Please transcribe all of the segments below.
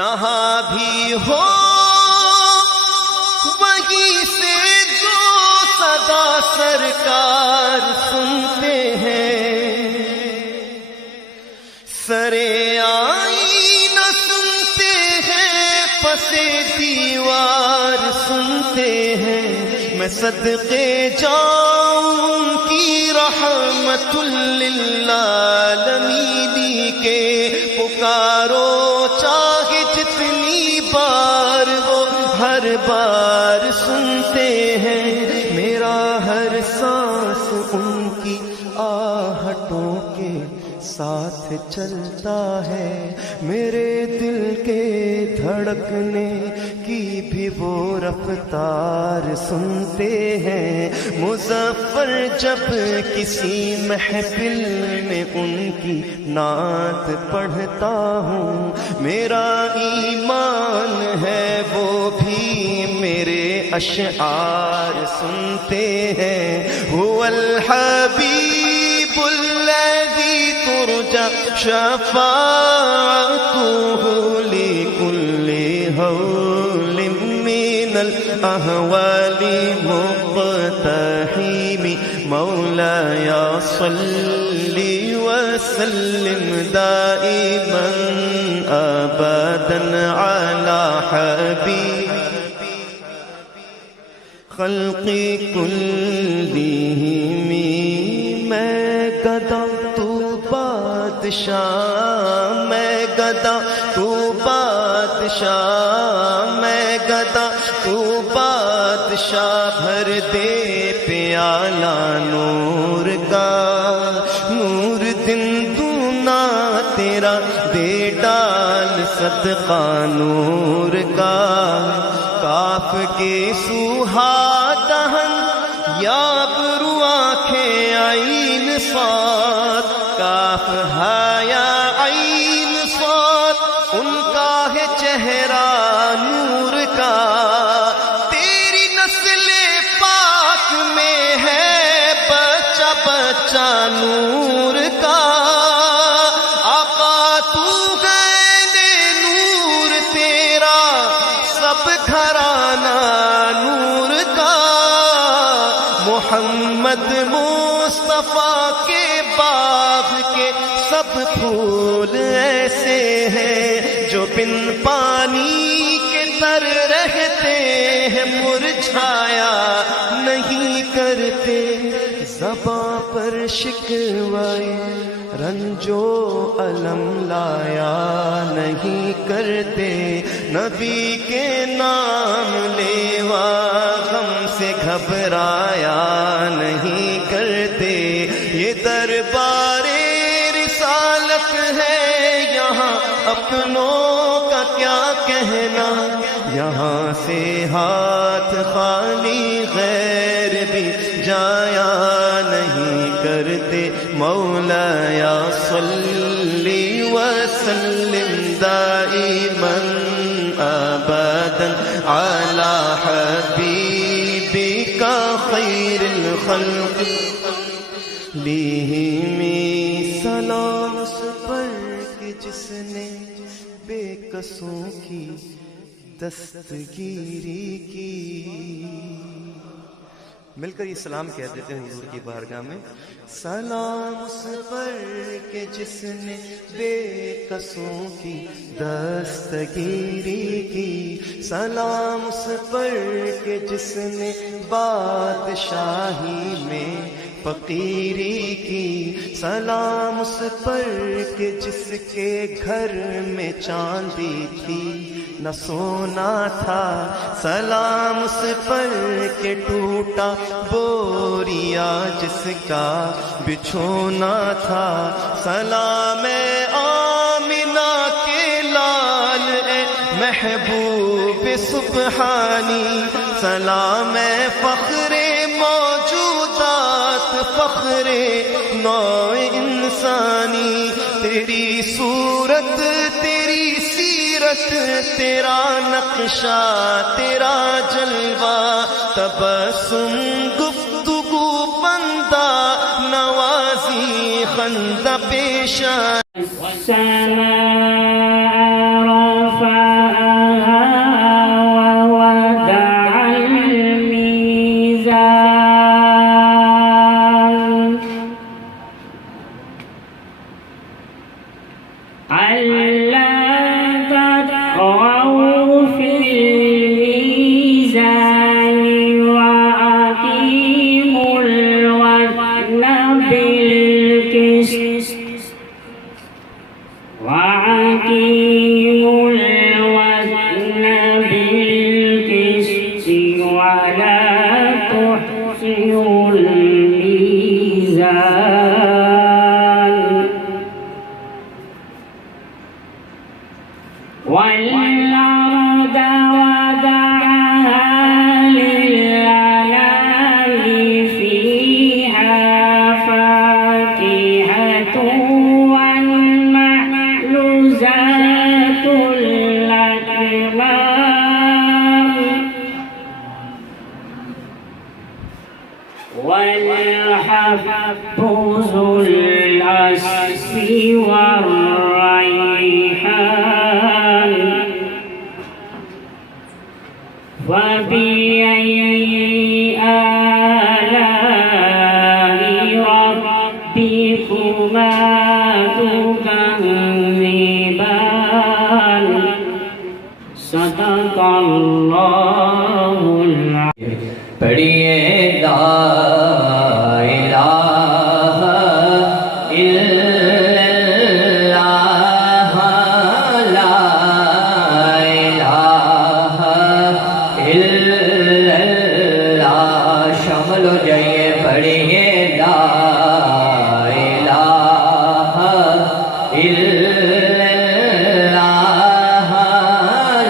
جہاں بھی ہو وہیں سے جو صدا سرکار سنتے ہیں، سرے آئینہ سنتے ہیں، پسے دیوار سنتے ہیں، میں صدقے جاؤں کی رحمت للعالمین کے پکارو چاہے جتنی بار وہ ہر بار سنتے ہیں، میرا ہر سانس ان کی آہٹوں کے ساتھ چلتا ہے، میرے دل کے دھڑکنے کی بھی وہ رفتار سنتے ہیں، مظفر جب کسی محفل میں ان کی نعت پڑھتا ہوں، میرا ایمان ہے وہ بھی میرے اشعار سنتے ہیں، هو الحبیب الذی ترجى شفاعته لكل هول من الأهوال مقتحم، مولاي صل وسلم دائما أبدا على حبيب خلق كلهم، میں گدا تو بادشاہ، میں گدا تو بادشاہ، میں گدا تو بادشاہ، بھر دے پیالہ نور کا، نور دن دونا تیرا دے ڈال صدقہ نور کا، کاف کے سوہا دہن یا برو آنکھیں عین صاد، کاف ہایا عین صاد، ان کا ہے چہرہ نور کا، تیری نسل پاک میں ہے بچہ بچہ نور کا، آقا تو ہے نور تیرا سب گھرانہ نور کا، محمد مصطفیٰ کے باغ کے سب پھول ایسے ہیں جو بن پانی کے تر رہتے ہیں، مرجھایا نہیں کرتے، زباں پر شکوائے رنجو علم لایا نہیں کرتے، نبی کے نام لیوا غم سے گھبرایا نہیں کرتے، یہ دربار رسالت ہے یہاں اپنوں کا کیا کہنا، یہاں سے ہاتھ خالی غیر بھی جایا نہیں کرتے، مولاي صل وسلم دائما ابدا على حبيبك خير الخلق، لیہم سلام اس پر کہ جس نے بے قصوں کی دستگیری کی، مل کر یہ سلام کہہ دیتے ہیں حضور کی بارگاہ میں، سلام اس پر کہ جس نے بے قصوں کی دستگیری کی، سلام اس پر کہ جس نے بادشاہی میں فقیری کی، سلام اس پر کہ جس کے گھر میں چاندی تھی نہ سونا تھا، سلام اس پر کہ ٹوٹا بوریا جس کا بچھونا تھا، سلام آمنہ کے لال اے محبوب سبحانی، سلام فخر موجودات فخر نوع انسانی، تیری صورت تیری سیرت تیرا نقشہ تیرا جلوہ، تبسم گفتگو بندہ نوازی خندہ پیشہ، السماء رفعها والأرض وضعها للأنام فيها فاكهة والنخل ذات الأكمام والحب ذو العصف والريحان فبأي آلاء ربكما تكذبان صدق الله العظيم. پڑھیے لا الہ الا اللہ لا الہ الا اللہ شامل ہو جائیے پڑھیے لا الہ الا اللہ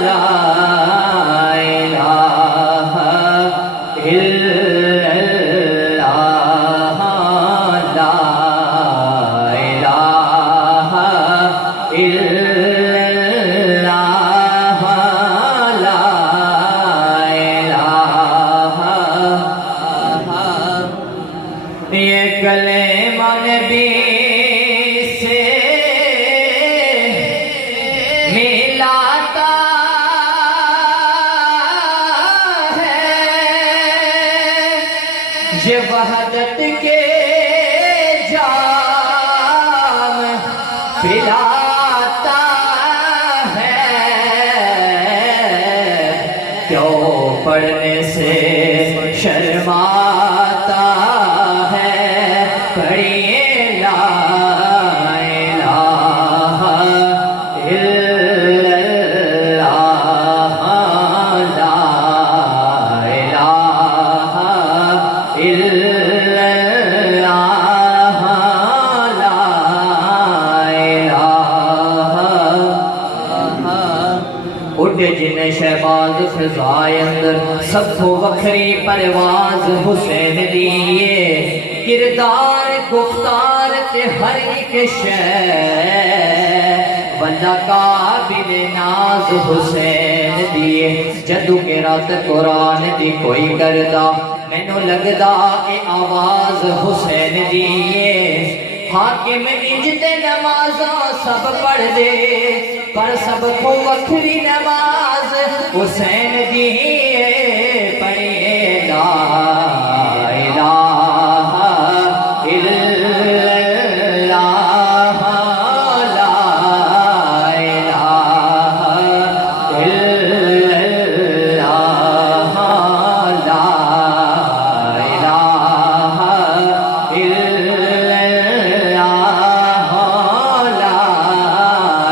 لا الہ الا اللہ لا الہ الا اللہ لا الہ یہ کلمہ نبی سے ملاتا یہ وحدت کے جام پلاتا ہے کیوں پڑھنے سے شرماتا ہے پڑھیے لا الہ الا اللہ لا الہ الا اللہ لا الہ اٹھ جن شہباز فضائے اندر سب کو وکھری پرواز حسین دیئے کردار گفتار تے ہر ایک شے بندہ قابل ناز حسین دیئے جدو کے رات قرآن دی کوئی کردہ مینوں لگدا اے آواز حسین دیئے حاکم نجتے نمازاں سب پڑھ دے پر سب کو وکھری نماز حسین دیئے پڑھیے لا الہ الا اللہ لا الہ الا اللہ لا الہ الا اللہ لا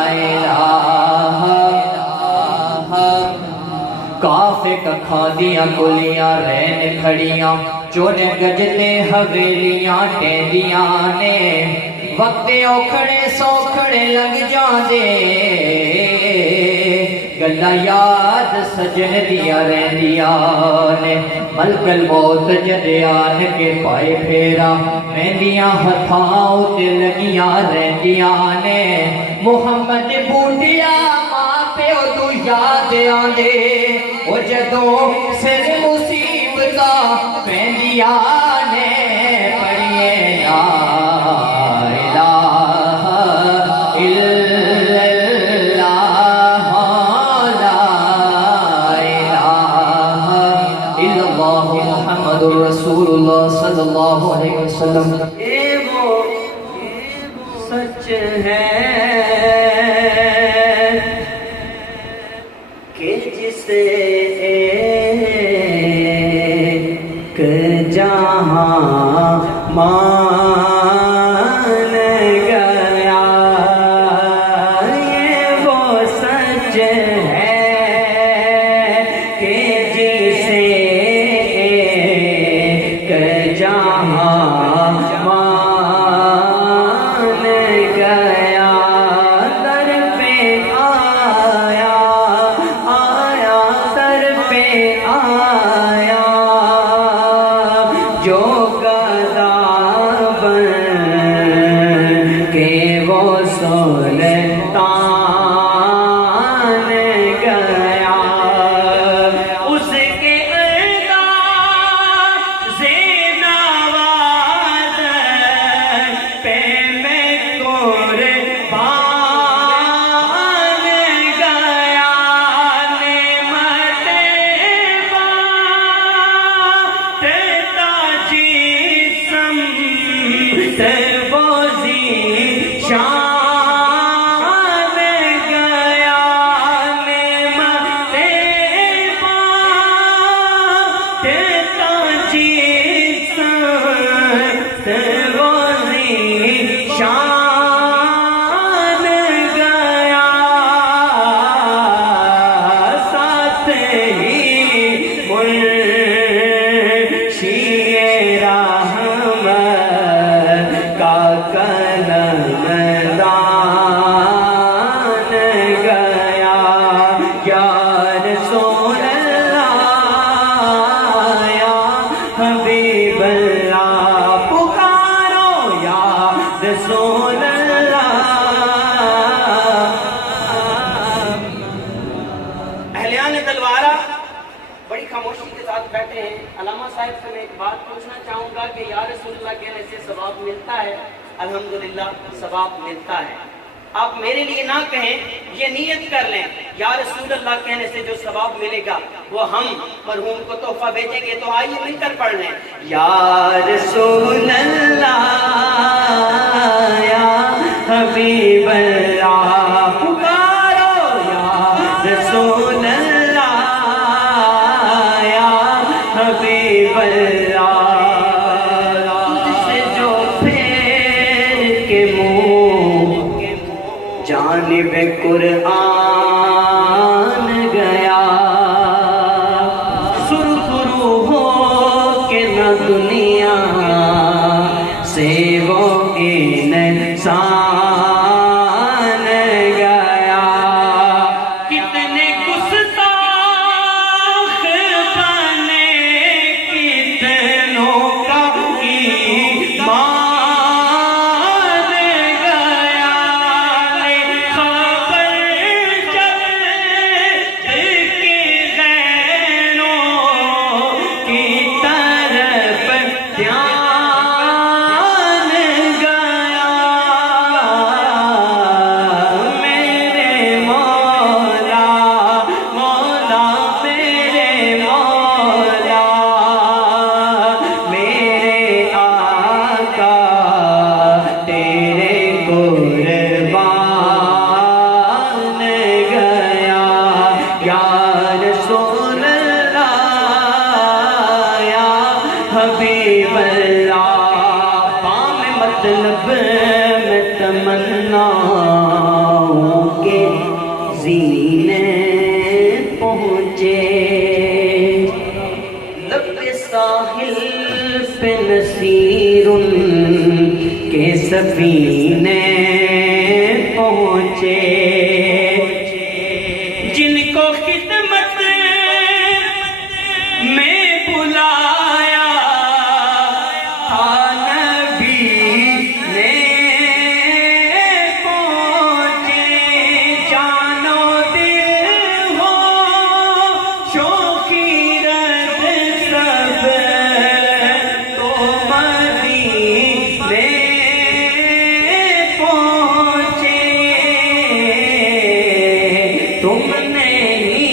الہ کافے ککھا دیاں کلیاں رین کھڑیاں چونے گجتے حویلیاں ٹیندیاں نے وقت اوکھڑے سوکھڑے لگ جاندے گلا یاد سجن دیا رہندیاں نے ملک الموت جدیان کے پائے پھیرا مہندیاں ہتھاں اتے لگیاں رہندیاں نے محمد بوٹیا ماں پیو تو یاد آندے او جدوں سر مصیبتہ پہندیاں نے پڑھیے لا الہ الا اللہ لا الہ الا اللہ محمد رسول اللہ صلی اللہ علیہ وسلم یہ وہ سچ ہے کہ جسے ایک جہاں مان گیا یہ وہ سچ ہے کہ جسے ایک جہاں مان گیا در پہ آیا اہلیان تلوارہ بڑی خاموشی کے ساتھ بیٹھے ہیں. علامہ صاحب سے میں ایک بات پوچھنا چاہوں گا کہ یا رسول اللہ کہنے سے ثواب ملتا ہے؟ الحمدللہ ثواب ملتا ہے. آپ میرے لیے نہ کہیں, یہ نیت کر لیں یا رسول اللہ کہنے سے جو ثواب ملے گا وہ ہم مرحوم کو تحفہ بھیجیں گے. تو آئیے مل کر پڑھ لیں. یا رسول اللہ یا حبیب اللہ, پکارو یا رسول اللہ یا حبیب اللہ. تجھ سے جو پھیر کے منہ جانب قرآن گیا, سرخرو ہو کے نہ دنیا سے وہ انسان گیا. کتنے گستاخ بنے, کتنوں کا ایمان گیا. خبر جب کے غیروں کی طرف دھیان گیا. میرے مولا مولا میرے مولا میرے آقا تیرے قربان گیا. یا رسول اللہ یا حبیب اللہ. پام مطلب میں تمنا کے زینے پہنچے, لب ساحل پہ نصیر کے سفینے پہنچے. جن کو خدمت میں بلایا تھا نبی نے پہنچے. جانو دل ہو شوقی رد سب تو مدینے پہنچے. تم نے ہی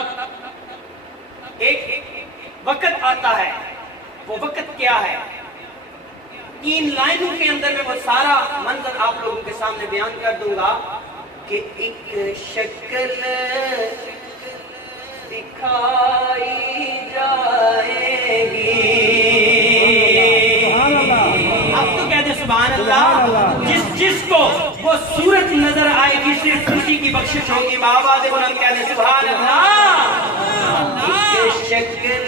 اب ایک وقت آتا ہے، وہ وقت کیا ہے؟ 3 لائنوں کے اندر میں وہ سارا منظر آپ لوگوں کے سامنے بیان کر دوں گا کہ ایک شکل دکھائی جائے گی. اب تو کہتے سبحان اللہ. جس کو وہ صورت نظر آئے گی صرف خوشی کی بخشش ہوگی. آواز بلند کہتے سبحان اللہ. ایک شکل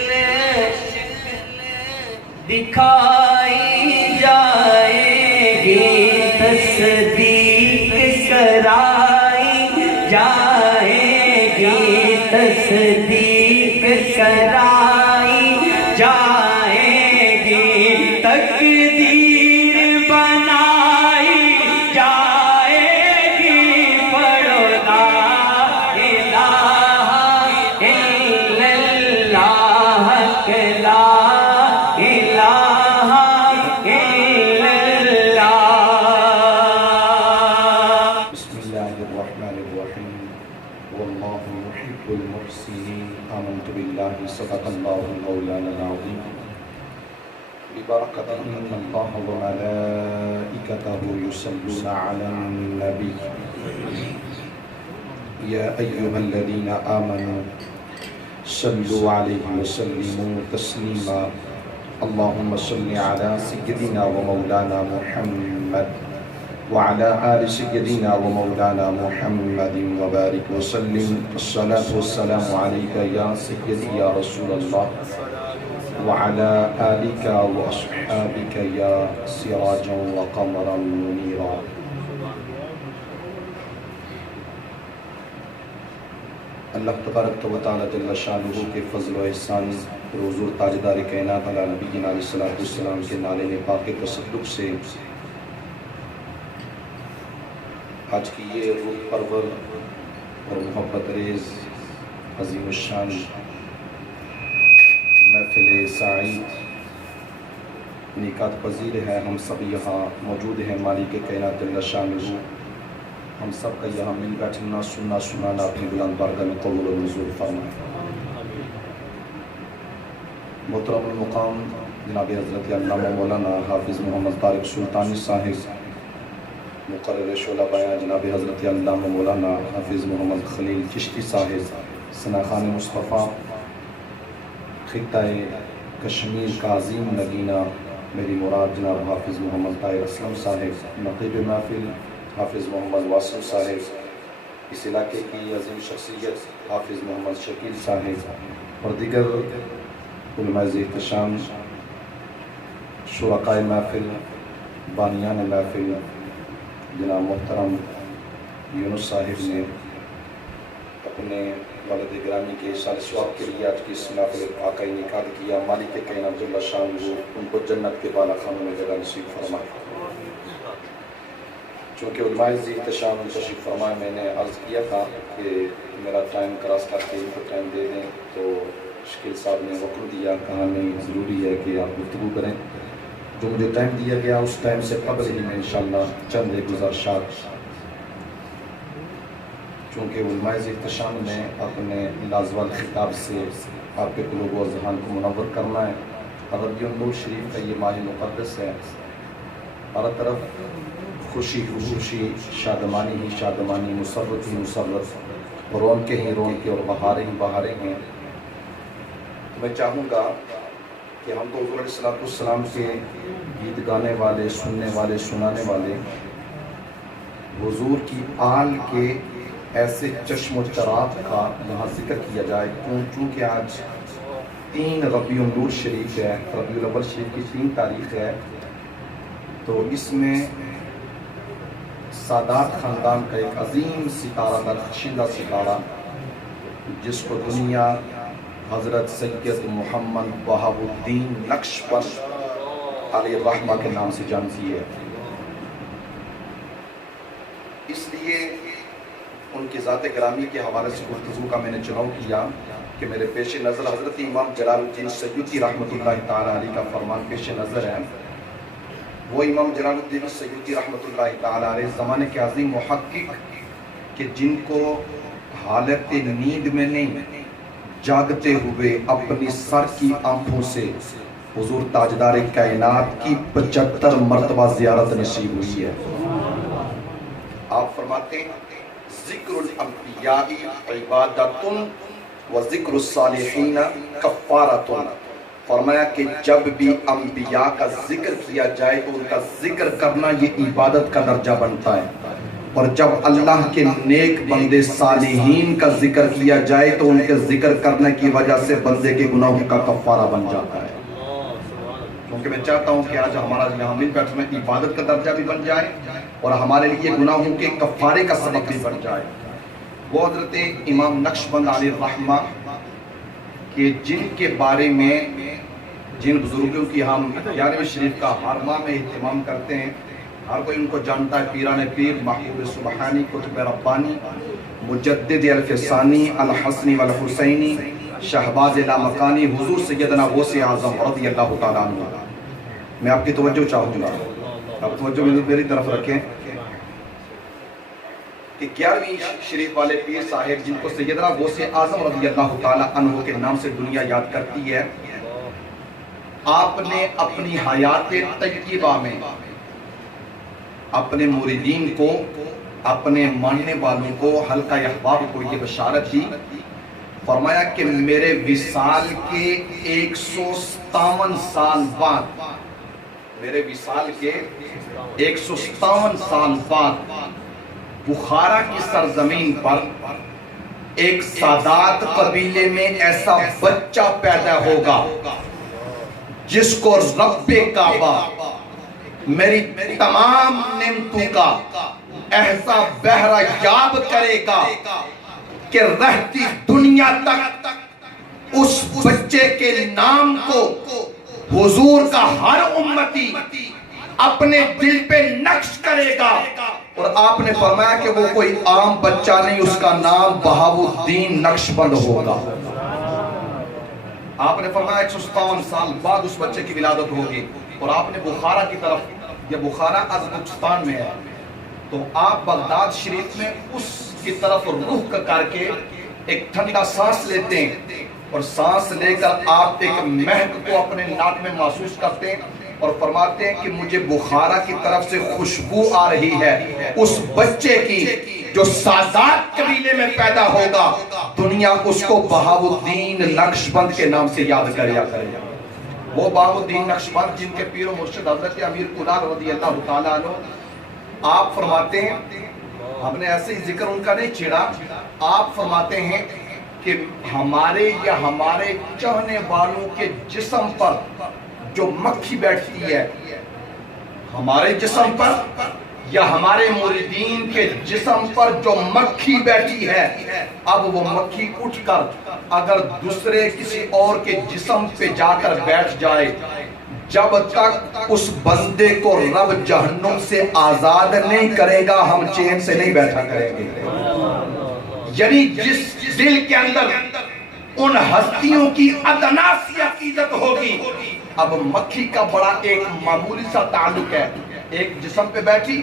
دکھائی جائے گی، تصدیق کرائی جائے گی، تصدیق کرائی جائے گی، تقدیر بنائی جائے گی. پڑھو لا الہ الا اللہ، لا الہ الا اللہ. بسم اللہ الرحمن الرحیم. واللہ يحب المحسنین. آمنت باللہ صدق اللہ مولانا العظیم. ببرکۃ ان اللہ وملائکتہ یصلون علی النبی یا ایہا الذین آمنوا صلوا علیہ وسلموا تسلیما. اللہم صل علی سیدنا ومولانا محمد وعلى آل سيدنا ومولانا محمد وبارك وسلم. الصلاة والسلام عليك يا سيدي يا رسول الله وعلى آلك وأصحابك يا سراجا وقمرا منيرا. اللہ تبارک و تعالی جل شانہ کے فضل و احسان حضور تاجدار کائنات علی نبینا علیہ الصلوۃ والسلام کے نالے پاک تصدق سے آج کی یہ روح پرور اور محبت ریز عظیم الشان محفل سعید نکات پذیر ہے. ہم سب یہاں موجود ہیں. مالک کائنات جل شانہ ہم سب کا یہاں مل بیٹھنا سننا سنانا اپنی بلند بارگاہ میں قبول و منظور فرمائے. محترم المقام جناب حضرت علامہ مولانا حافظ محمد طارق سلطانی صاحب، مقرر شعلہ بیان جناب حضرت علامہ مولانا حافظ محمد خلیل چشتی صاحب، ثناخان مصطفیٰ خطہ کشمیر کا عظیم نگینہ میری مراد جناب حافظ محمد طاہر اسلم صاحب، نقیب محفل حافظ محمد واسم صاحب، اس علاقے کی عظیم شخصیت حافظ محمد شکیل صاحب اور دیگر علماء احتشام، شرکائے محفل، بانیان محفل جناب محترم یونس صاحب نے اپنے والد گرامی کے سال ثواب کے لیے آج کی اس محفل پاک کا انعقاد کیا. مالک کائنات جل شانہ ان کو جنت کے بالا خانوں میں جگہ نصیب فرمائے. چونکہ علماء احتشام تشریف فرمائے، میں نے عرض کیا تھا کہ میرا ٹائم کراس کر کے ان کو ٹائم دے دیں، تو شکیل صاحب نے حکم دیا، کہا نہیں ضروری ہے کہ آپ گفتگو کریں. جو مجھے ٹائم دیا گیا اس ٹائم سے قبل ہی میں انشاءاللہ چند گزارشات، چونکہ علماء احتشام نے اپنے لازوال خطاب سے آپ کے قلوب و ذہان کو منور کرنا ہے. ربیع النور شریف کا یہ ماہ مقدس ہے. ہر طرف خوشی خوشی، شادمانی ہی شادمانی، مسرت ہی مسرت، رونقیں ہی رونقیں اور بہاریں ہی بہاریں ہیں. میں چاہوں گا کہ ہم تو حضور علیہ السلام کے گیت گانے والے، سننے والے، سنانے والے، حضور کی آل کے ایسے چشم و چراغ کا یہاں ذکر کیا جائے. چونکہ آج 3 ربیع النور شریف ہے، ربیع الاول شریف کی 3 تاریخ ہے، تو اس میں سادات خاندان کا ایک عظیم ستارہ، درخشندہ ستارہ، جس کو دنیا حضرت سید محمد وہاب الدین نقشبند علیہ الرحمہ کے نام سے جانتی ہے. اس لیے ان کی ذات گرامی کے حوالے سے گفتگو کا میں نے چناؤ کیا کہ میرے پیش نظر حضرت امام جلال الدین سیوطی رحمۃ اللہ تعالیٰ علیہ کا فرمان پیش نظر ہے. وہ امام جلال الدین سیوطی رحمۃ اللہ تعالیٰ علیہ زمانے کے عظیم محقق کہ جن کو حالت نیند میں نہیں جاگتے ہوئے اپنی سر کی آنکھوں سے حضور تاجدار کائنات کی 75 مرتبہ زیارت نصیب ہوئی ہے۔ آپ فرماتے ہیں ذکر الانبیاء عبادت و ذکر الصالحین کفارۃ، فرمایا کہ جب بھی انبیاء کا ذکر کیا جائے تو ان کا ذکر کرنا یہ عبادت کا درجہ بنتا ہے، اور جب اللہ کے نیک بندے صالحین کا ذکر کیا جائے تو ان کے ذکر کرنے کی وجہ سے بندے کے گناہوں کا کفارہ بن جاتا ہے۔ کیونکہ میں چاہتا ہوں کہ آج ہمارا یہاں مل بیٹھنا عبادت کا درجہ بھی بن جائے اور ہمارے لیے گناہوں کے کفارے کا سبب بھی بن جائے۔ وہ حضرت امام نقشبند علیہ الرحمہ کہ جن کے بارے میں جن بزرگوں کی ہم 11ویں شریف کا ہر ماہ میں اہتمام کرتے ہیں، ہر کوئی ان کو جانتا ہے، پیران پیر محبوب سبحانی قطب ربانی مجدد الفسانی الحسنی والحسینی شہباز لامکانی حضور سیدنا غوث اعظم رضی اللہ تعالیٰ عنہ۔ میں آپ کی توجہ چاہوں گا، آپ توجہ میری طرف رکھیں کہ 11ویں شریف والے پیر صاحب جن کو سیدنا غوث اعظم رضی اللہ تعالیٰ عنہ کے نام سے دنیا یاد کرتی ہے، آپ نے اپنی حیات طیبہ میں اپنے مریدین کو، اپنے ماننے والوں کو، حلقہ احباب کو یہ بشارت دی، فرمایا کہ میرے وصال کے 157 سال بعد، میرے وصال کے 157 سال بعد بخارا کی سرزمین پر ایک سادات قبیلے میں ایسا بچہ پیدا ہوگا جس کو رب کعبہ میری تمام نعمتوں کا ایسا بہرہ یاب کرے گا کہ رہتی دنیا تک اس بچے کے نام کو حضور کا ہر امتی اپنے دل پہ نقش کرے گا۔ اور آپ نے فرمایا کہ وہ کوئی عام بچہ نہیں، اس کا نام بہاؤالدین نقشبند ہوگا۔ آپ نے فرمایا 157 سال بعد اس بچے کی ولادت ہوگی، اور آپ نے بخارا کی طرف، یہ بخارا ازبکستان میں ہے، تو آپ بغداد شریف میں اس کی طرف رخ کر کے ایک ٹھنڈا سانس لیتے ہیں، اور سانس لے کر آپ ایک مہک کو اپنے ناک میں محسوس کرتے ہیں اور فرماتے ہیں کہ مجھے بخارا کی طرف سے خوشبو آ رہی ہے اس بچے کی جو سادات قبیلے میں پیدا ہوگا، دنیا اس کو بہاؤالدین نقشبند کے نام سے یاد کریا کرے۔ وہ بہاؤالدین نقشبند جن کے پیر و مرشد حضرت امیر کلال رضی اللہ تعالیٰ عنہ، آپ فرماتے ہیں، ہم نے ایسے ہی ذکر ان کا نہیں چھیڑا، آپ فرماتے ہیں کہ ہمارے یا ہمارے چاہنے والوں کے جسم پر جو مکھی بیٹھتی ہے، ہمارے جسم پر یا ہمارے مریدین کے جسم پر جو مکھی بیٹھی ہے، اب وہ مکھی اٹھ کر اگر دوسرے کسی اور کے جسم پہ جا کر بیٹھ جائے، جب تک اس بندے کو رب جہنم سے آزاد نہیں کرے گا ہم چین سے نہیں بیٹھا کریں گے۔ یعنی جس دل کے اندر ان ہستیوں کی ادنا سی عقیدت ہوگی، اب مکھی کا بڑا ایک معمولی سا تعلق ہے، ایک جسم پہ بیٹھی،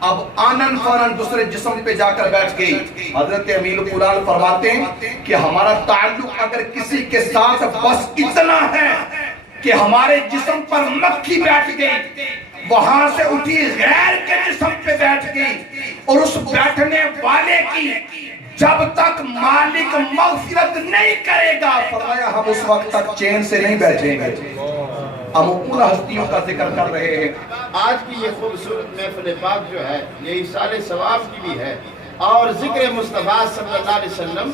اب آنن فانن دوسرے جسم پہ جا کر بیٹھ گئی۔ حضرت امیر کلال فرماتے ہیں کہ ہمارا تعلق اگر کسی کے ساتھ بس اتنا ہے کہ ہمارے جسم پر مکھی بیٹھ گئی، وہاں سے اٹھی غیر کے جسم پہ بیٹھ گئی، اور اس بیٹھنے والے کی جب تک مالک مغفرت نہیں کرے گا، فرمایا ہم اس وقت تک چین سے نہیں بیٹھیں گے۔ ہم ان ہستیوں کا ذکر کر رہے ہیں۔ آج کی یہ خوبصورت محفل پاک جو ہے یہ ایصال ثواب کی بھی ہے اور ذکر مصطفیٰ صلی اللہ علیہ وسلم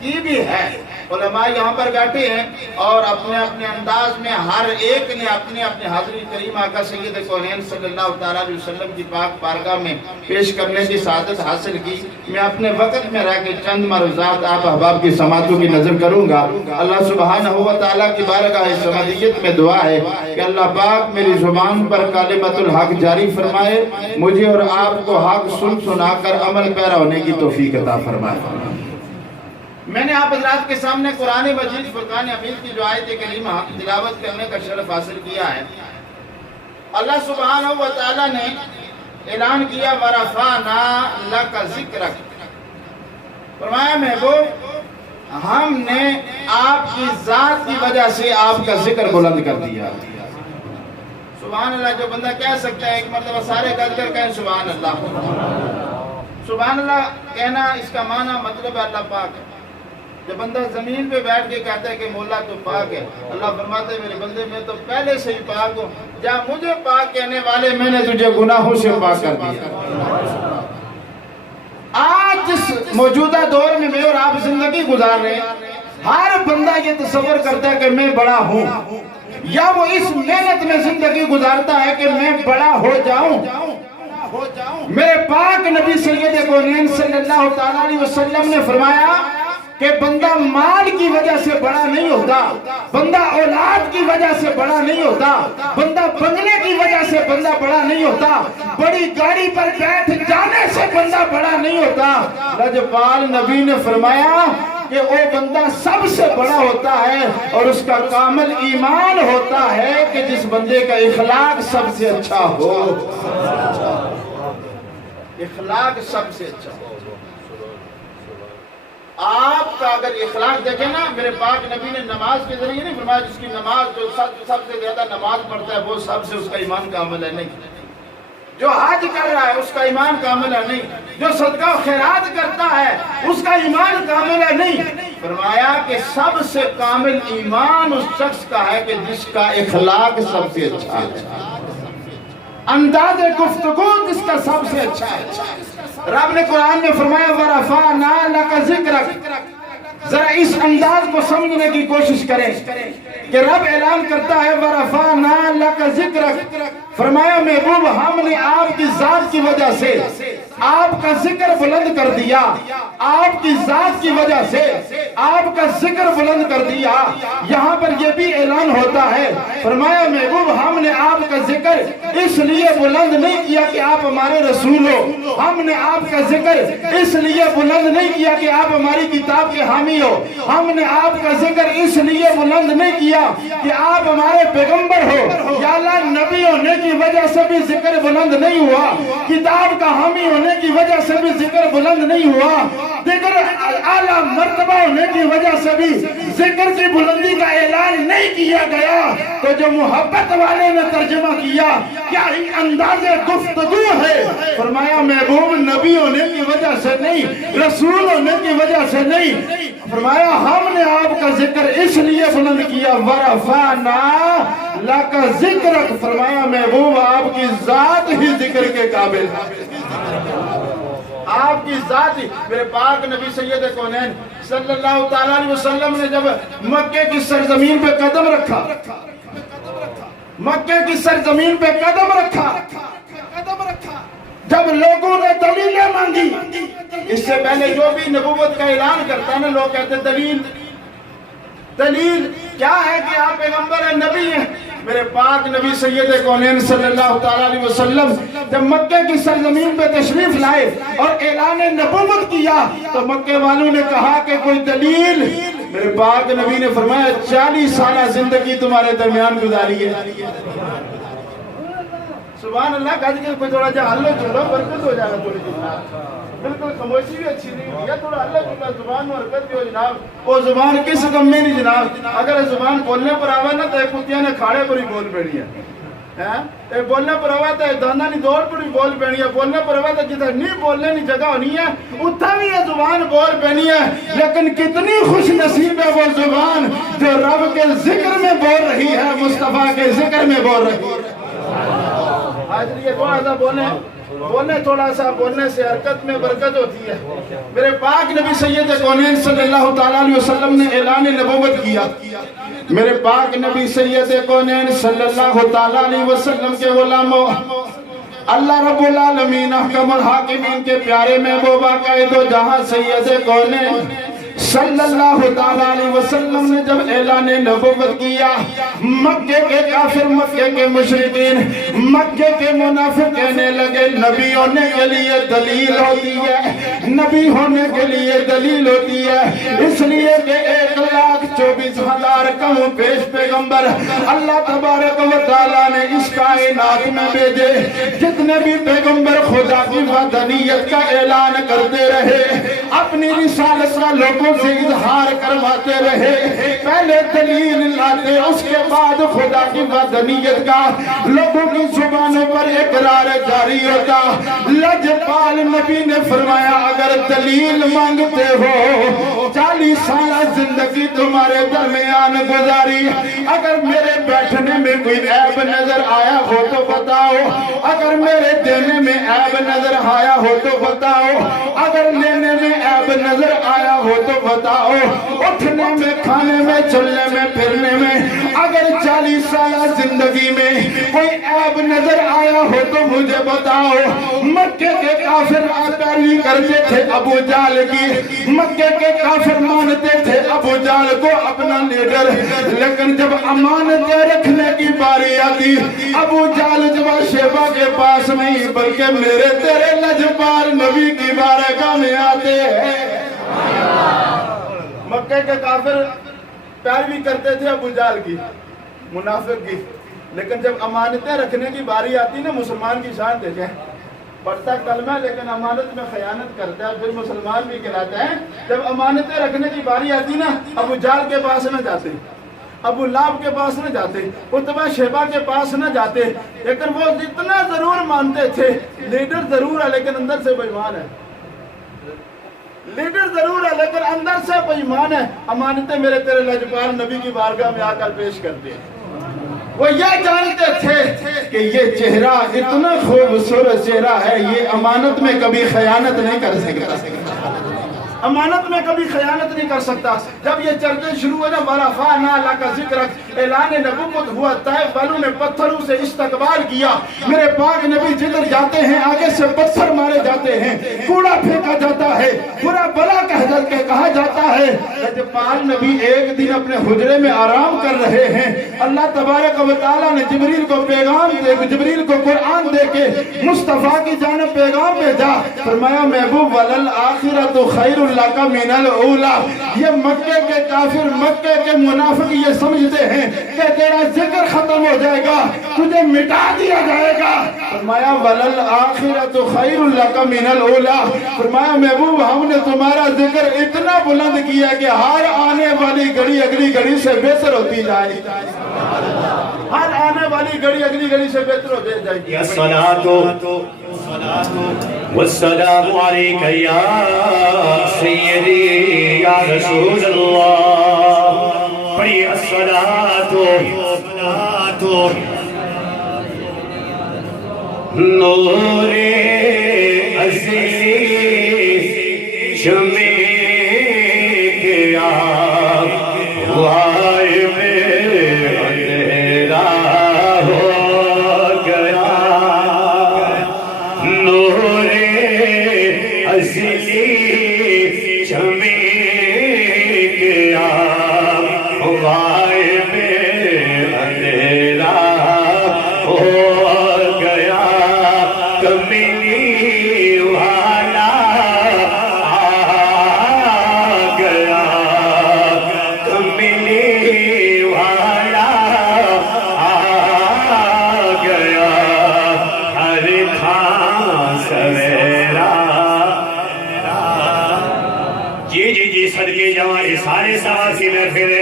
کی بھی ہے۔ علماء یہاں پر بیٹھے ہیں اور اپنے اپنے انداز میں ہر ایک نے اپنے اپنے حاضری کریم آقا سید کونین صلی اللہ علیہ وسلم کی پاک بارگاہ میں پیش کرنے کی سعادت حاصل کی۔ میں اپنے وقت میں رہ کے چند مرضات آپ احباب کی سماعتوں کی نظر کروں گا۔ اللہ سبحانہ و تعالیٰ کی بارگاہ سمدیت میں دعا ہے کہ اللہ پاک میری زبان پر کلمۃ الحق جاری فرمائے، مجھے اور آپ کو حق سن سنا کر عمل پیرا ہونے کی توفیق عطا فرمائے۔ میں نے آپ حضرات کے سامنے قرآن مجید فرقان حمید کی جو آیت کریمہ تلاوت کرنے کا شرف حاصل کیا ہے۔ اللہ سبحانہ و تعالیٰ نے اعلان کیا وَرَفَعْنَا لَكَ ذِكْرَكَ، فرمایا محبوب ہم نے آپ کی ذات کی وجہ سے آپ کا ذکر بلند کر دیا. سبحان اللہ. جو بندہ کہہ سکتا ہے ایک مرتبہ سارے گل کر کہیں سبحان اللہ. سبحان اللہ کہنا اس کا معنی مطلب ہے اللہ پاک ہے. جب بندہ زمین پہ بیٹھ کے کہتا ہے کہ مولا تو پاک ہے, اللہ فرماتے ہیں میرے بندے میں تو پہلے سے ہی پاک ہوں, جا مجھے پاک کہنے والے میں نے تجھے گناہوں سے پاک کر دیا. آج جس موجودہ دور میں میں اور آپ زندگی گزار رہے ہیں, ہر بندہ یہ تصور کرتا ہے کہ میں بڑا ہوں, یا وہ اس محنت میں زندگی گزارتا ہے کہ میں بڑا ہو جاؤں. میرے پاک نبی سید کونین صلی اللہ تعالیٰ علیہ وسلم نے فرمایا کہ بندہ مال کی وجہ سے بڑا نہیں ہوتا, بندہ اولاد کی وجہ سے بڑا نہیں ہوتا, بندہ بنگلے کی وجہ سے بندہ بڑا نہیں ہوتا, بڑی گاڑی پر بیٹھ جانے سے بندہ بڑا نہیں ہوتا. لجپال نبی نے فرمایا کہ وہ بندہ سب سے بڑا ہوتا ہے اور اس کا کامل ایمان ہوتا ہے کہ جس بندے کا اخلاق سب سے اچھا ہو. اخلاق سب سے اچھا ہو. آپ کا اگر اخلاق دیکھیں نا, میرے پاک نبی نے نماز کے ذریعے نہیں فرمایا جس کی نماز جو سب سے زیادہ نماز پڑھتا ہے وہ سب سے اس کا ایمان کامل ہے. نہیں. جو حج کر رہا ہے اس کا ایمان کامل ہے. نہیں. جو صدقہ و خیرات کرتا ہے اس کا ایمان کامل ہے. نہیں. فرمایا کہ سب سے کامل ایمان اس شخص کا ہے کہ جس کا اخلاق سب سے اچھا ہے, انداز گفتگو جس کا سب سے اچھا ہے. رب نے قرآن میں فرمایا وَرَفَعْنَا لَكَ ذِكْرَكَ. ذرا اس انداز کو سمجھنے کی کوشش کریں کہ رب اعلان کرتا ہے وَرَفَعْنَا لَكَ ذِكْرَكَ. فرمایا محبوب ہم نے آپ کی ذات کی وجہ سے آپ کا ذکر بلند کر دیا, آپ کی ذات کی وجہ سے آپ کا ذکر بلند کر دیا. یہاں پر یہ بھی اعلان ہوتا ہے, فرمایا محبوب ہم نے آپ کا ذکر اس لیے بلند نہیں کیا کہ آپ ہمارے رسول ہو, ہم نے آپ کا ذکر اس لیے بلند نہیں کیا کہ آپ ہماری کتاب کے حامی ہو, ہم نے آپ کا ذکر اس لیے بلند نہیں کیا کہ آپ ہمارے پیغمبر ہو. یا اللہ نبی ہونے کی وجہ سے بھی ذکر بلند نہیں ہوا, کتاب کا حامی ہونے کی وجہ سے بھی ذکر بلند نہیں ہوا, ذکر اعلیٰ مرتبہ ہونے کی وجہ سے بھی ذکر کی بلندی کا اعلان نہیں کیا گیا. تو جو محبت والے نے ترجمہ کیا کیا ہی انداز گفتگو ہے. فرمایا محبوب نبی ہونے کی وجہ سے نہیں, رسول ہونے کی وجہ سے نہیں, فرمایا ہم نے آپ کا ذکر اس لیے بلند کیا وَرَفَعْنَا لَكَ ذِكْرَكَ. فرمایا محبوب آپ کی ذات ہی ذکر کے قابل ہے, آپ کی ذات ہی. میرے پاک نبی سید کونین صلی اللہ تعالیٰ علیہ وسلم نے جب مکے کی سرزمین پہ قدم رکھا, مکے کی سرزمین پہ قدم رکھا, جب لوگوں نے دلیلیں مانگی, اس سے پہلے جو بھی نبوت کا اعلان کرتا ہے نا لوگ کہتے ہیں دلیل دلیل کیا ہے کہ آپ پیغمبر ہیں, نبی ہیں. میرے پاک نبی سید کونین صلی اللہ تعالیٰ علیہ وسلم جب مکے کی سرزمین پہ تشریف لائے اور اعلان نبوت کیا تو مکے والوں نے کہا کہ کوئی دلیل. میرے پاک نبی نے فرمایا 40 سالہ زندگی تمہارے درمیان گزاری ہے. سبحان اللہ. کہا کہ کوئی تھوڑا جا ہلو چلو برکت ہو جائے گا تھوڑی جناب, بالکل خاموشی بھی اچھی نہیں ہوئی ہے, تھوڑا اللہ چلو زبان میں حرکت بھی ہو جناب. وہ زبان کس کم میں نہیں جناب, اگر زبان بولنے پر آوے نا تو ایک کتیا نے کھاڑے پر ہی بول پڑی ہے, بولنے پر آوے تو دانا نہیں دوڑ پر ہی بول پڑی ہے, بولنے پر آوے تو جدھر نہیں بولنے نہیں جگہ ہونی ہے اتھا بھی یہ زبان بول پڑی ہے. لیکن کتنی خوش نصیب ہے وہ زبان جو رب کے ذکر میں بول رہی ہے, مصطفیٰ کے ذکر میں بول رہی ہے. حاضر یہ تھوڑا سا بولنے تھوڑا سا بولنے سے حرکت میں برکت ہوتی ہے. میرے پاک نبی سید کونین صلی اللہ تعالیٰ علیہ وسلم نے اعلان نبوت کیا. میرے پاک نبی سید کونین صلی اللہ تعالیٰ علیہ وسلم کے غلاموں, اللہ رب العالمین احکم الحاکمین کے پیارے محبوب قائد و جہاں سید کونین صلی اللہ تعالیٰ علیہ وسلم نے جب اعلان نبوت کیا, مکے کے کافر, مکے کے مشرکین, مکے کے منافق کہنے لگے نبی ہونے کے لیے دلیل ہوتی ہے, نبی ہونے کے لیے دلیل ہوتی ہے, اس لیے کہ 1,24,000 کم پیش پیغمبر اللہ تبارک و تعالیٰ نے اس کائنات کائنات میں بھیجے، جتنے بھی پیغمبر خدا کی وحدانیت کا اعلان کرتے رہے، اپنی رسالت کا لوگوں سے اظہار کرواتے رہے، پہلے دلیل لاتے، اس کے بعد خدا کی وحدانیت کا لوگوں کی زبانوں پر اقرار جاری ہوتا۔ لجپال نبی نے فرمایا اگر دلیل مانگتے ہو 40 سالہ زندگی تمہارے درمیان گزاری، اگر میرے بیٹھنے میں کوئی عیب نظر آیا ہو تو بتاؤ، اگر میرے دینے میں عیب نظر آیا ہو تو بتاؤ، اگر لینے میں عیب نظر آیا ہو تو بتاؤ، اٹھنے میں، کھانے میں، چلنے میں، پھرنے میں، اگر 40 سالہ زندگی میں کوئی عیب نظر آیا ہو تو مجھے بتاؤ۔ مکے کے کافر پیروی کرتے تھے ابو جہل کی، مکے کے کافر مانتے تھے ابو جہل کو اپنا لیڈر، لیکن جب امانتیں رکھنے کی باری آتی ابو جہل جب شیبہ کے پاس نہیں بلکہ میرے تیرے لجپال نبی کی بارگاہ میں آتے ہیں۔ مکے کے کافر پیروی کرتے تھے ابو جہل کی، منافق کی، لیکن جب امانتیں رکھنے کی باری آتی نا، مسلمان کی شان دیکھیں، پڑھتا کلمہ لیکن امانت میں خیانت کرتا ہے، پھر مسلمان بھی کہلاتا ہے۔ جب امانتیں رکھنے کی باری آتی نا، ابو جہل کے پاس نہ جاتے، ابو لہب کے پاس نہ جاتے، عتبہ شیبہ کے پاس نہ جاتے، لیکن وہ اتنا ضرور مانتے تھے لیڈر ضرور ہے لیکن اندر سے بے ایمان ہے، لیڈر ضرور ہے لیکن اندر سے بے ایمان ہے۔ امانتیں میرے تیرے لجپال نبی کی بارگاہ میں آ کر پیش کرتے ہیں۔ وہ یہ جانتے تھے کہ یہ چہرہ اتنا خوبصورت چہرہ ہے، یہ امانت میں کبھی خیانت نہیں کر سکتا، امانت میں کبھی خیانت نہیں کر سکتا۔ جب یہ چرچے شروع ہوئے نا، وَرَفَعْنَا لَكَ ذِكْرَكَ، اعلان نبوت ہوا، طائف والوں نے پتھروں سے استقبال کیا۔ میرے پاک نبی جدھر جاتے ہیں آگے سے پتھر مارے جاتے ہیں، کوڑا پھینکا جاتا ہے، برا بلا کہا جاتا ہے۔ لجپال نبی ایک دن اپنے حجرے میں آرام کر رہے ہیں، اللہ تبارک و تعالیٰ نے جبریل کو پیغام دے، جبریل کو قرآن دے کے مصطفیٰ کی جانب پیغام بھیجا، فرمایا محبوب وَلَلْآخِرَةُ خَيْرٌ لَكَ مِنَ الْأُولَى۔ یہ مکے کے کافر، مکے کے منافق یہ سمجھتے ہیں کہ تیرا ذکر ختم ہو جائے گا، تجھے مٹا دیا جائے گا۔ فرمایا وَلَلْآخِرَةُ خَيْرٌ لَكَ مِنَ الْأُولَى، فرمایا محبوب ہم نے تمہارا ذکر اتنا بلند کیا کہ ہر آنے والی گھڑی اگلی گھڑی سے بہتر ہوتی جائے گی، ہر آنے والی گھڑی اگلی گھڑی سے بہتر ہوتی جائے گی۔ الصلاة والسلام عليك يا سيدي يا رسول الله، پڑھیے الصلاة نور ازلی شمع کیا غائب اندھیرا ہو گیا، نور ازلی شمع کیا غائب اندھیرا ہو گیا، کملی والا آ گیا، کملی والا آ گیا، ہر تھا سویرا۔ جی صدقے جوان سارے سواسی محفل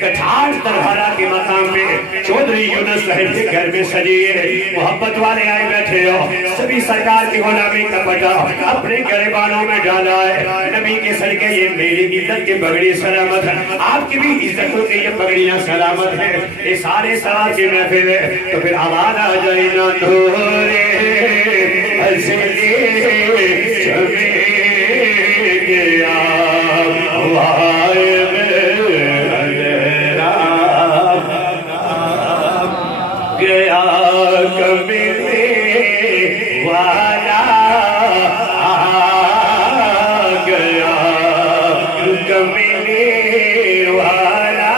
کٹھاڑ ترہارا کے مقام پہ چودھری یونس صاحب کے گھر میں سجیے، محبت والے آئے بیٹھے ہو، سبھی سرکار کی غلامی کا پٹا اپنے گریبانوں میں ڈالا ہے، نبی کے صدقے یہ میری عزت کی پگڑی سلامت ہے، آپ کی بھی عزتوں کی یہ پگڑیاں سلامت ہیں، یہ سارے سواسی محفل ہے، تو پھر آواز آ جائے نا نور ازلی شمع کیا غائب اندھیرا گیا، کملی والا آ گیا، کملی والا۔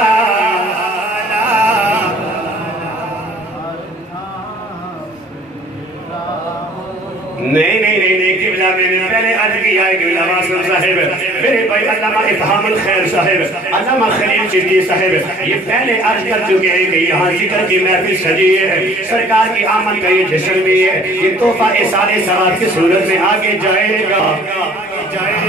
نہیں قبلہ میں نے پہلے عرض کیا ہے قبلہ معصوم صاحب، میرے بھائی اللہ علامہ افہام الخیر صاحب، علامہ خلیل چشتی صاحب یہ پہلے عرض کر چکے ہیں کہ یہاں ذکر کی محفل سجی ہے، سرکار کی آمد کا یہ جشن بھی ہے، یہ تحفہ احسان ثواب کی صورت میں آگے جائے گا۔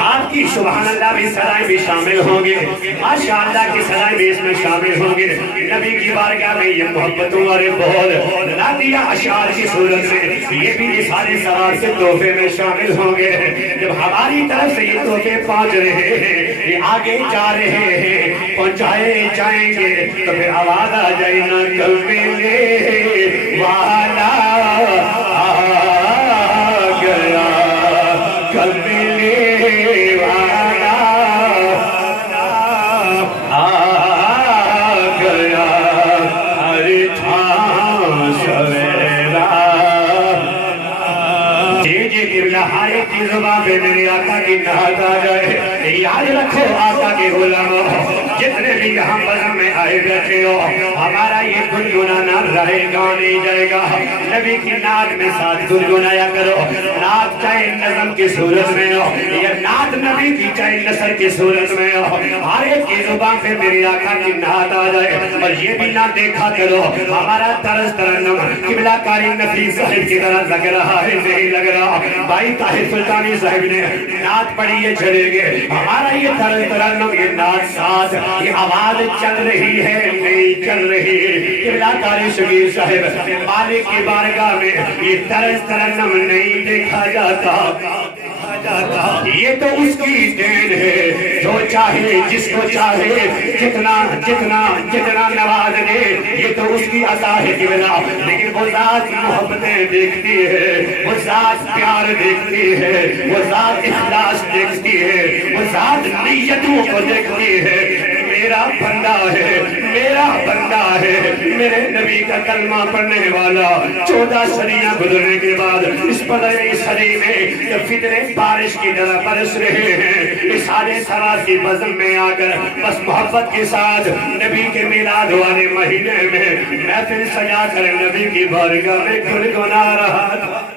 آپ کی سبحان اللہ بھی سرائیں بھی شامل ہوں گے، ماشاءاللہ کی سرائیں بھی اس میں شامل ہوں گے۔ نبی کی بارگاہ میں یہ محبتوں والے بول نعتیہ اشعار کی صورت میں یہ بھی احسان ثواب کے تحفے میں شامل ہوں گے۔ جب ہماری طرف سے یہ تحفے پہنچ رہے ہیں، یہ آگے جا رہے ہیں، پہنچائے جائیں گے تو پھر آواز آ جائے نا کل ملے والا آ گیا، کل ملے والا آ گیا، ہر تھا سویرا۔ جی قبلہ ہر ایک کی زبان پہ میرے آقا کی نہاد آ جائے۔ یاد رکھو آقا کے غلاموں، جتنے بھی یہاں بزم میں آئے بیٹھے ہو، ہمارا یہ گنگنانا رہے گا نہیں جائے گا۔ نبی کی نعت میں ساتھ گنگنایا کرو، نعت چاہے نظم کی صورت میں ہو یا نعت نبی کی چاہے نثر کی صورت میں ہو، ہر ایک کی زبان پہ میرے آقا کی نعت آ جائے۔ اور یہ بھی نہ دیکھا کرو ہمارا طرز ترنم قبلہ کاری نفیس صاحب کی طرح لگ رہا ہے نہیں لگ رہا۔ بھائی طاہر سلطانی صاحب نے نعت پڑھی ہے چلے گئے، ہمارا یہ طرز ترنم یہ نعت ساتھ یہ آواز چل رہی ہے نہیں چل رہی۔ قبلہ کاری شبیر صاحب مالک کی بارگاہ میں یہ طرز ترنم نہیں دیکھا جاتا، یہ تو اس کی دین ہے، جو چاہے جس کو چاہے جتنا جتنا جتنا نواز دے، یہ تو اس کی عطا ہے قبلہ۔ لیکن وہ ذات محبتیں دیکھتی ہے، وہ ذات پیار دیکھتی ہے، وہ ذات اخلاص دیکھتی ہے، وہ ذات نیتوں کو دیکھتی ہے۔ میرا بندہ ہے، میرا بندہ ہے، میرے نبی کا کلمہ پڑھنے والا 14 صدیاں گزرنے کے بعد اس 15ویں صدی میں جب فتنے بارش کی طرح برس رہے ہیں، اس سارے ثواب کی بزم میں آ کر بس محبت کے ساتھ نبی کے میلاد والے مہینے میں محفل سجا کر نبی کی بارگاہ میں گنگنا رہا تھا۔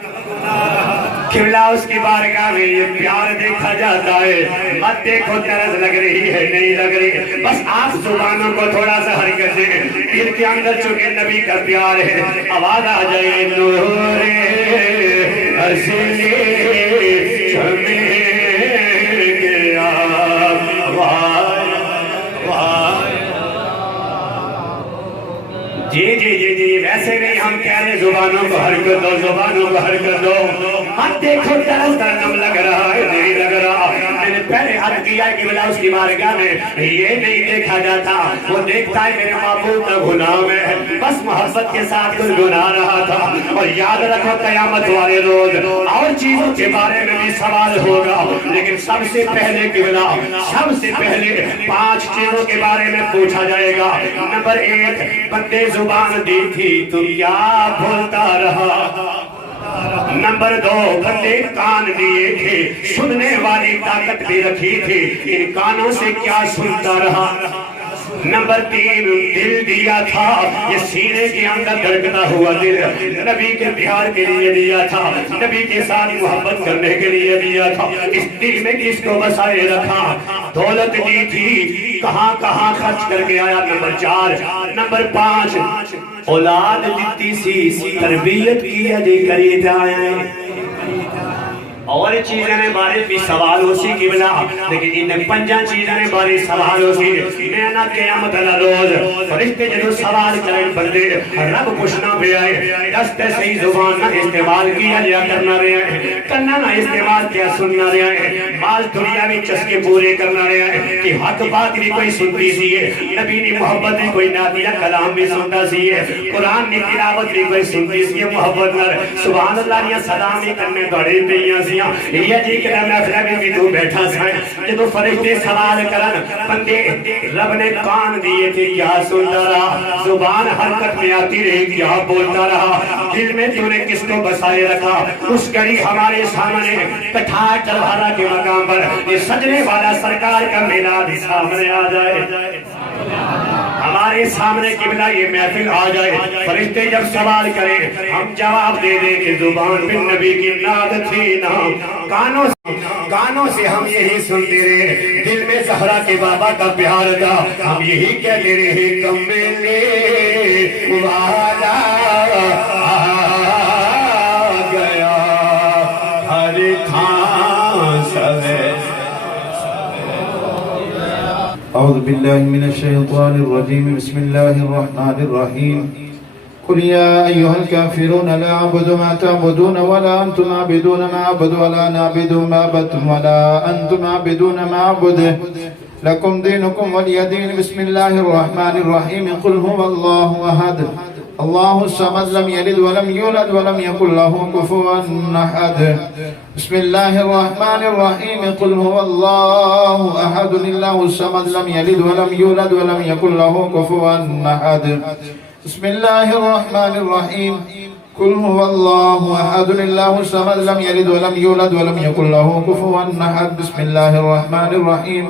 قبلہ اس کی بارگاہ میں یہ پیار دیکھا جاتا ہے، مت دیکھو طرز لگ رہی ہے نہیں لگ رہی، بس آپ زبانوں کو تھوڑا سا حرکت دیں، دل کے اندر چونکہ نبی کا پیار ہے، آواز آ جائے نور اصلی چمے گیا جی جی جی جی ویسے نہیں ہم کہہ رہے زبانوں کو حرکت دو، زبانوں کو حرکت دو، مت دیکھو طرز ترنم لگ رہا ہے نہیں لگ رہا۔ میں نے پہلے عرض کیا کہ بلا اس کی بارگاہ میں یہ نہیں دیکھا جاتا، وہ دیکھتا ہے میرے معبود کا غلام ہے، بس محبت کے ساتھ گنگنا رہا تھا۔ اور یاد رکھو قیامت والے روز اور چیزوں کے بارے میں بھی سوال ہوگا، لیکن سب سے پہلے قبلہ سب سے پہلے 5 چیزوں کے بارے میں پوچھا جائے گا۔ نمبر 1، بندے زبان دی تھی تو کیا بولتا رہا۔ نمبر 2، بندے کان دیے تھے، سننے والی طاقت بھی رکھی تھی، ان کانوں سے کیا سنتا رہا۔ نمبر 3، دل دیا تھا، یہ سینے کے اندر دھڑکتا ہوا دل نبی کے پیار کے لیے دیا تھا، نبی کے ساتھ محبت کرنے کے لیے دیا تھا، اس دل میں کس کو بسائے رکھا۔ دولت دی تھی، کہاں کہاں خرچ کر کے آیا۔ نمبر 4۔ نمبر 5، اولاد دیتی سی، تربیت کی اجی کرید آئے۔ اور چیزیں نے بارے بھی سوال ہو سی قبلہ، لیکن انہیں 5 چیزیں نے بارے سوال ہو سی۔ میں نہ قیامت اللہ روز فرشتے جنہوں سوال کریں بندے رب پوچھنا پہ آئے، دست صحیح زبان نہ استعمال کیا لیا کرنا رہے ہیں، کرنا نہ استعمال کیا سننا رہے ہیں، مال دنیا میں چسکے پورے کرنا رہے ہیں کہ حق بات بھی کوئی سنتی سی ہے، نبی نے محبت بھی کوئی نادیہ کلام بھی سنتا سی ہے، قرآن نے تلاوت بھی کوئی سنتی سی ہے، محبت نہ سبحان اللہ نے سلامی کرنے دوڑے پہ سی یہ جی کہ میں افرابی بھی تو بیٹھا سائیں جدو فرشتے سوال کرن بندے رب نے کان دیے تھے کیا سنتا رہا، زبان حرکت میں آتی رہی کیا بولتا رہا، دل میں تو نے کس کو بسائے رکھا۔ اس گھڑی ہمارے سامنے کٹھار تلوارہ کے مقام پر یہ سجنے والا سرکار کا میلاد سامنے آ جائے، ہمارے سامنے قبلہ یہ محفل آ جائے، فرشتے جب سوال کریں ہم جواب دے دیں کہ زبان پہ نبی کی نعت تھی نا، کانوں سے ہم یہی سنتے رہے، دل میں زہرا کے بابا کا پیار تھا، ہم یہی کہتے رہے کملے والا آ گیا ہر تھان سوے۔ أعوذ بالله من الشيطان الرجيم بسم الله الرحمن الرحيم قل يا أيها الكافرون لا أعبد ما تعبدون ولا أنتم عابدون ما أعبد ولا نعبد ما عبدتم ولا أنتم عابدون ما أعبد لكم دينكم ولي دين بسم الله الرحمن الرحيم قل هو الله أحد الله الصمد لم يلد ولم يولد ولم يكن له كفوا أحد بسم الله الرحمن الرحيم قل هو الله أحد الله الصمد لم يلد ولم يولد ولم يكن له كفوا أحد بسم الله الرحمن الرحيم قل هو الله أحد الله الصمد لم يلد ولم يولد ولم يكن له كفوا أحد بسم الله الرحمن الرحيم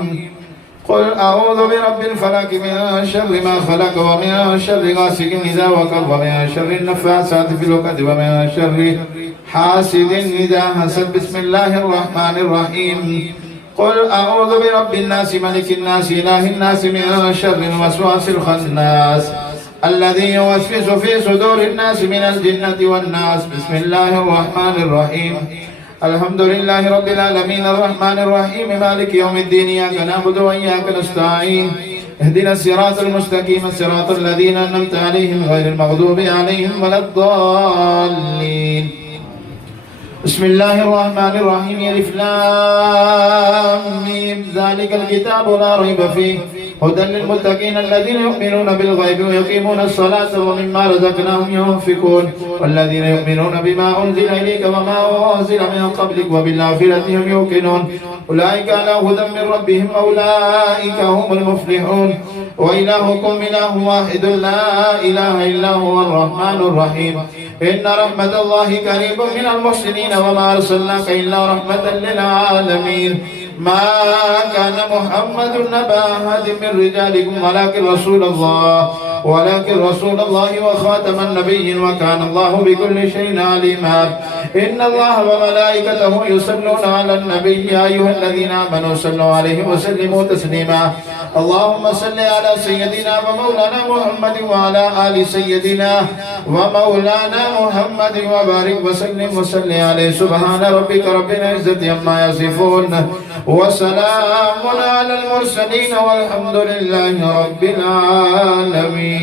قل أعوذ برب الفلق من شر ما خلق ومن شر غاسق إذا وقب ومن شر النفاثات في العقد ومن شر حاسد إذا حسد بسم الله الرحمن الرحيم قل أعوذ برب الناس ملك الناس إله الناس من شر الوسواس الخناس الذي يوسوس في صدور الناس من الجنة والناس بسم الله الرحمن الرحيم الحمد لله رب العالمين الرحمن الرحيم مالك يوم الدين إياك نعبد وإياك نستعين اهدنا الصراط المستقيم صراط الذين أنعمت عليهم غير المغضوب عليهم ولا الضالين بسم الله الرحمن الرحيم ألف لام ميم ذلك الكتاب لا ريب فيه هدى للمتقين الذين يؤمنون بالغيب ويقيمون الصلاة ومما رزقناهم ينفقون والذين يؤمنون بما أنزل إليك وما أنزل من قبلك وبالآخرة هم يوقنون أولئك على هدى من ربهم أولئك هم المفلحون وإلهكم إله واحد لا إله إلا هو الرحمن الرحيم إن رحمة الله قريب من المحسنين وما أرسلناك إلا رحمة للعالمين ما كان محمد نبا أحد من رجالكم ولكن رسول الله وخاتم النبيين وكان الله بكل شيء عليما إن الله وملائكته يصلون على النبي يا أيها الذين آمنوا صلوا عليه وسلموا تسليما اللهم صل على سيدنا ومولانا محمد وعلى آل سيدنا ومولانا محمد وبارك وسلم عليه سبحان ربك رب العزة عما يصفون وسلام على المرسلين والحمد لله رب العالمين.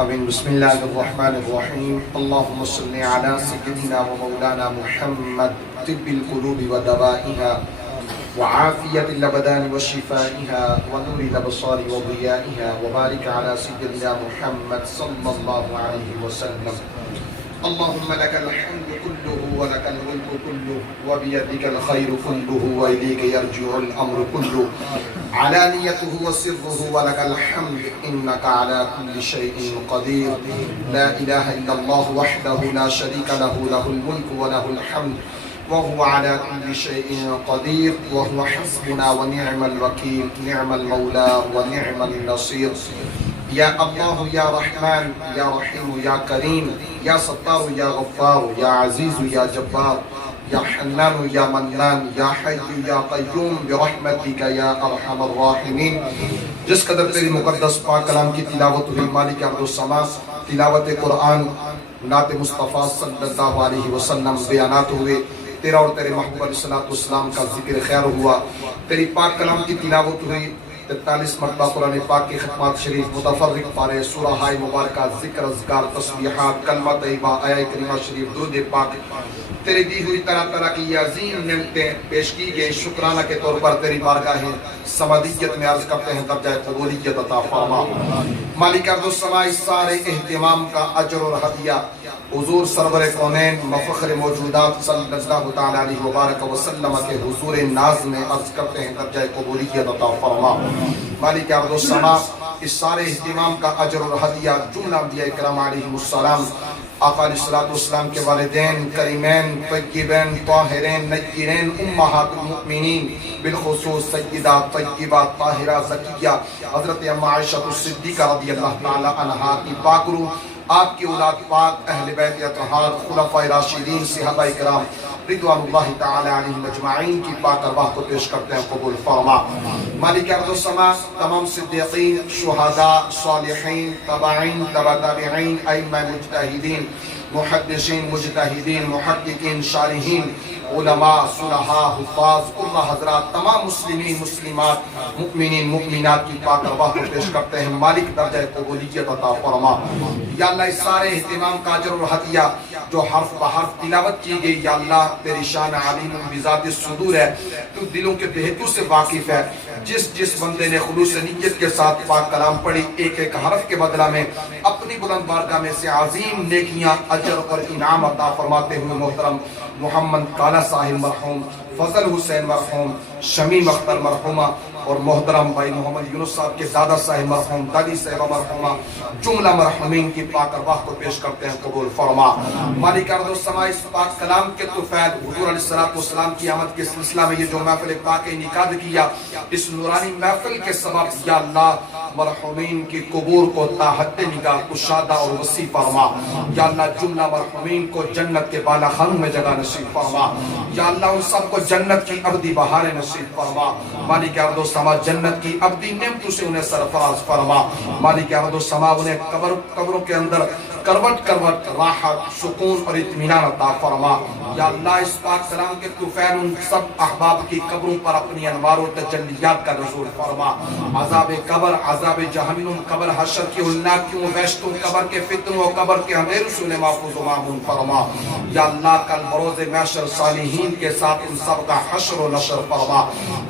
آمين. بسم الله الرحمن الرحيم. اللهم صل على سيدنا ومولانا محمد طب القلوب ودوائها وعافية الأبدان وشفائها ونور الأبصار وضيائها وبارك على سيدنا محمد صلى الله عليه وسلم. اللهم لك الحمد كله ولك الملك كله وبيدك الخير كله وإليك يرجع الأمر كله علانيته وسره ولك الحمد إنك على كل شيء قدير. لا إله إلا الله وحده لا شريك له له الملك وله الحمد وهو على كل شيء قدير وهو حسبنا ونعم الوكيل نعم المولى ونعم النصير. يا الله يا رحمن يا رحيم يا كريم يا ستار يا غفار يا عزيز يا جبار يا حنان يا منان يا حي يا قيوم برحمتك يا ارحم الراحمين. جس قدر تیری مقدس پاک کلام کی تلاوت ہوئی مالک عبد السماء تلاوت قرآن نعت مصطفیٰ صلی اللہ علیہ وسلم بیانات ہوئے تیرا اور تیرے محبوب علیہ السلام کا ذکر خیر ہوا تیری پاک کلام کی تلاوت ہوئی 43 مرتبہ قرآن پاک کی ختمات شریف متفرق پارے سورہ ہائے مبارکہ ذکر اذکار تسبیحات کلمہ طیبہ آیہ کریمہ شریف درود پاک تیری دی ہوئی طرح طرح کی عظیم نعمتیں پیش کی گئی شکرانہ کے طور پر تیری بارگاہ سمادیت میں عرض کرتے ہیں درجہ قبولیت عطا فرما. مالک ارض و سماء اس سارے اہتمام کا اجر اور ہدیہ حضور سرور کونین مفخر موجودات صلی اللہ تعالیٰ علیہ وبارک وسلم کے حضور ناز میں عرض کرتے ہیں درجہ قبولیت عطا فرما. مالک ارض و سماء اس سارے اہتمام کا اجر اور ہدیہ جملہ انبیاء کرام علیہ السلام آقا علیہ الصلوۃ والسلام کے والدین کریمین طیبین طاہرین نجیرین امہات المؤمنین بالخصوص سیدہ طیبہ طاہرہ زکیہ حضرت ام عائشہ الصدیقہ رضی اللہ تعالی عنہا کی پاک روح، آپ کی اولاد پاک، اہل بیت اطہار، خلفاء راشدین، صحابہ کرام رضوان اللہ تعالی علیہم اجمعین کی پاک ارواح کو پیش کرتے ہیں، قبول فرما۔ مالک ارض و سما، تمام صدیقین، شہداء، صالحین، تابعین، تبع تابعین، ائمہ مجتہدین، محدثین، مجتہدین، محققین، شارحین، علماء، صلحاء، حفاظ، اللہ حضرات، تمام مسلمین، مسلمات، مؤمنین، مؤمنات کی پاک ارواح کو پیش کرتے ہیں، مالک درجہ قبولیت عطا فرما۔ یا اللہ اس سارے اہتمام کا اجر و ہدیہ جو حرف بحرف تلاوت کی گئی، یا اللہ تیری شان علیم بذات الصدور ہے، تو دلوں کے بہتوں سے واقف ہے۔ جس بندے نے خلوص نیت کے ساتھ پاک کلام پڑھی، ایک ایک حرف کے بدلہ میں اپنی بلند بارگاہ میں سے عظیم نیکیاں، اجر اور انعام عطا فرماتے ہوئے محترم محمد کالا صاحب مرحوم، فضل حسین مرحوم، شمیم اختر مرحومہ اور محترم بھائی محمد یونس صاحب کے دادا صاحب مرحوم، دادی صاحبہ مرحومہ، جملہ مرحومین کی پاک ارواح کو پیش کرتے ہیں، قبول فرما۔ مالک ارض و سما، اس پاک کلام کے طفیل حضور علیہ السلام کی آمد کے سلسلہ میں یہ جو محفل پاک انعقاد کیا، اس نورانی محفل کے سبب یا اللہ مرحومین کی قبور کو تا حد نگاہ کشادہ اور وسیع فرما۔ یا اللہ جملہ مرحومین کو جنت کے بالا خانوں میں جگہ نصیب فرما۔ یا اللہ ان سب کو جنت کی ابدی بہاریں نصیب فرما۔ مالک ارض و سما، جنت کی ابدی نعمتوں سے انہیں سرفراز فرما۔ مالک ارض و سما، انہیں قبروں کے اندر کروٹ کروٹ راحت، سکون اور اطمینان عطا فرما۔ یا اللہ اس پاک کلام کے طفیل ان سب احباب کی قبروں پر اپنی انوار و تجلیات کا نزول فرما۔ عذاب قبر، عذاب جہنم، قبر حشر کی ہولناکیوں، وحشتوں، قبر کے فتنوں اور قبر کے اندھیروں سے انہیں محفوظ و مامون فرما۔ یا اللہ کل بروز محشر صالحین کے ساتھ ان سب کا حشر و نشر فرما۔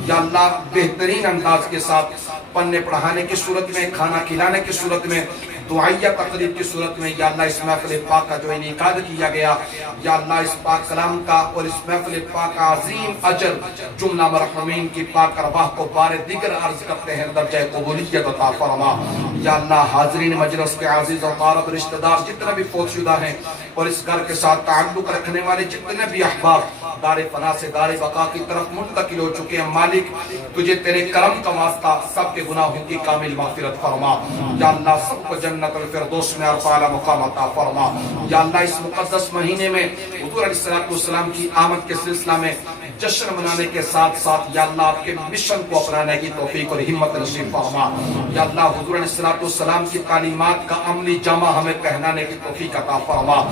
یا اللہ بہترین انداز کے ساتھ پڑھنے پڑھانے کی صورت میں، کھانا کھلانے کی صورت میں، دعائیہ تقریب کی صورت میں، یا اللہ اس محفل پاک کا جو انعقاد کیا گیا، یا اللہ اس پاک کلام کا اور اس محفل پاک کا عظیم اجر جملہ مرحومین کی پاک ارواح کو بار دیگر عرض کرتے ہیں، درجہ قبولیت عطا فرما۔ یا اللہ حاضرین مجلس کے عزیز و قارب رشتہ دار جتنے بھی فوت شدہ ہیں اور اس گھر کے ساتھ تعلق رکھنے والے جتنے بھی احباب دار فنا سے دار بقا کی طرف منتقل ہو چکے ہیں، مالک تجھے تیرے کرم کا واسطہ سب کے گناہوں کی کامل مغفرت فرما۔ یا اللہ سب کو جنت الفردوس میں عرفہ اعلی مقام عطا فرما۔ یا اللہ اس مقدس مہینے میں حضور علیہ السلام کی آمد کے سلسلہ میں جشن منانے کے ساتھ ساتھ یا اللہ آپ کے مشن کو اپنانے کی توفیق اور ہمت نصیب فرما۔ یا اللہ حضور علیہ السلام کی تعلیمات کا عملی جامہ ہمیں پہنانے کی توفیق عطا فرما۔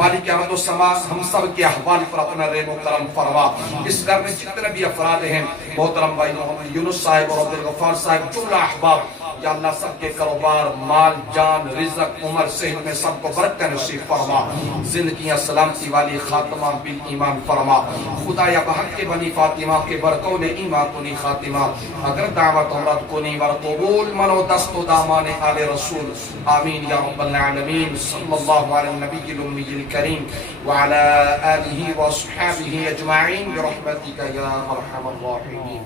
مالک احمد و سما، ہم سب کے احوال پر اپنا رحم و کرم فرما۔ اس گھر میں جتنے بھی افراد ہیں، محترم بھائی محمد یونس صاحب اور عبدالغفار صاحب، جملہ احباب، یا اللہ سب کے کاروبار، مال، جان، رزق، عمر، صحت میں سب کو برکت نصیب فرما۔ زندگیاں سلامتی والی خاتمہ بالایمان فرما۔ خدا یا بحق کے بنی فاطمہ کے برقول ایمان کنی خاتمہ، اگر دعوت عمرت کنی ور قبول منو دست و دامان آل رسول، آمین یا رب العالمین۔ صلی اللہ علی النبی الامی الکریم وعلی آلہ و اصحابہ اجمعین برحمتک یا ارحم الراحمین۔